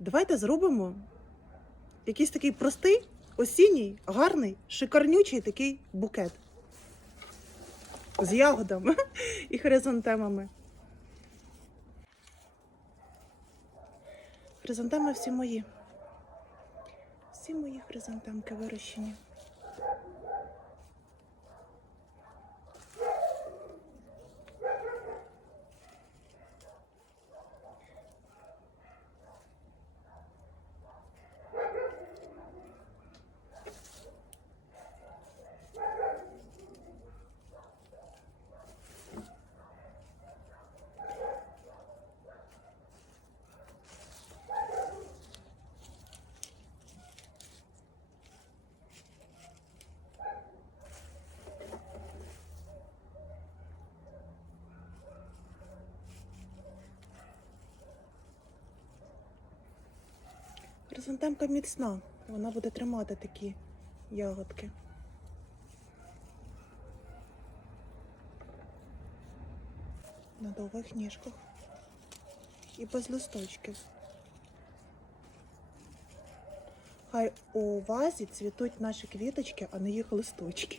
Давайте зробимо якийсь такий простий, осінній, гарний, шикарнючий такий букет. З ягодами і хризантемами. Хризантеми всі мої. Всі мої хризантемки вирощені. Хризантемка міцна, вона буде тримати такі ягодки. На довгих ніжках і без листочків. Хай у вазі цвітуть наші квіточки, а не їх листочки.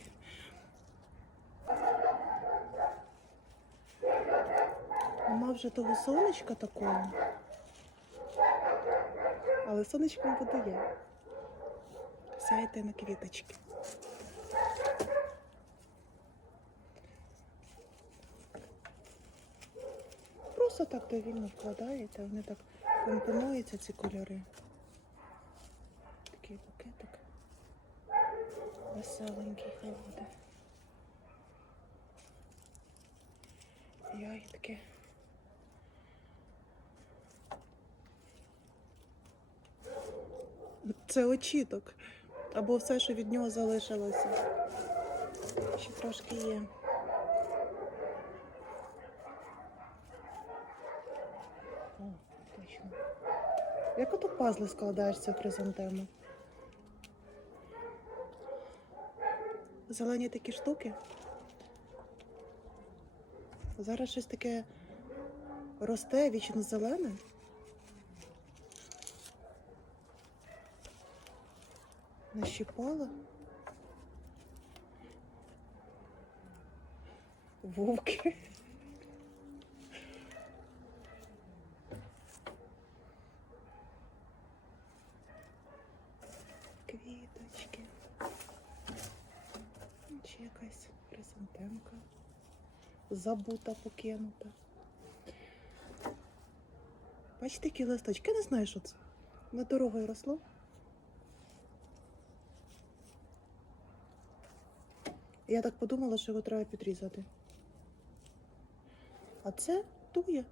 Нема вже того сонечка такого. Але сонечком буду я. Сяйте на квіточки. Просто так довільно вкладаєте, вони так компонуються, ці кольори. Такий букетик. Веселенький хай буде. Ягідки. Це очіток. Або все, що від нього залишилося. Ще трошки є. О, точно. Як ото пазли складаєш цю? Зелені такі штуки. Зараз щось таке росте, вічно зелене. Нащипала. Вовки. Квіточки. Чи якась хризантемка забута, покинута. Бачите, які листочки? Я не знаю, що це. Над дорогою росло. Я так подумала, що його треба підрізати. А це туя.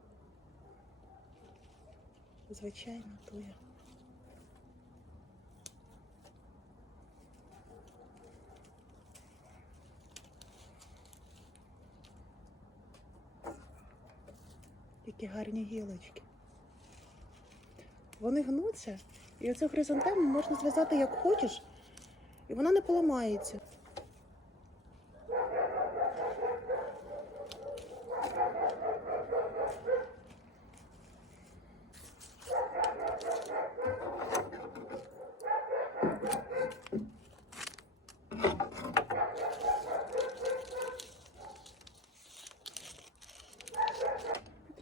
Звичайно, туя. Які гарні гілочки. Вони гнуться, і оцю хризантему можна зв'язати як хочеш, і вона не поламається.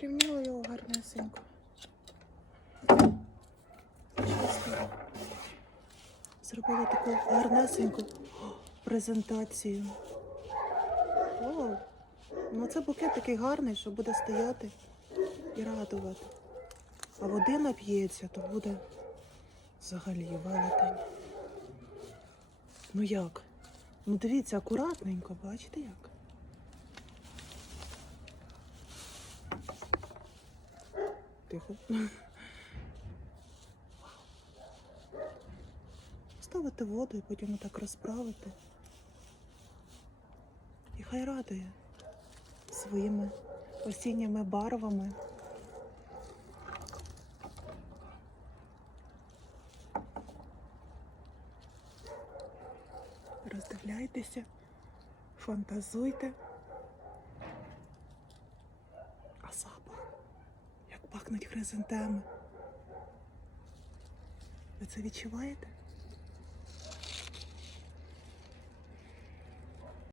Підрівняла його гарнесенько. Зробила таку гарнесеньку презентацію. О, ну це букет такий гарний, що буде стояти і радувати. А води нап'ється, то буде взагалі велетень. Ну як? Ну дивіться, акуратненько, бачите як? Тихо. Ставити воду і потім отак розправити. І хай радує своїми осінніми барвами. Роздивляйтеся, фантазуйте. пахнуть хризантеми. Ви це відчуваєте?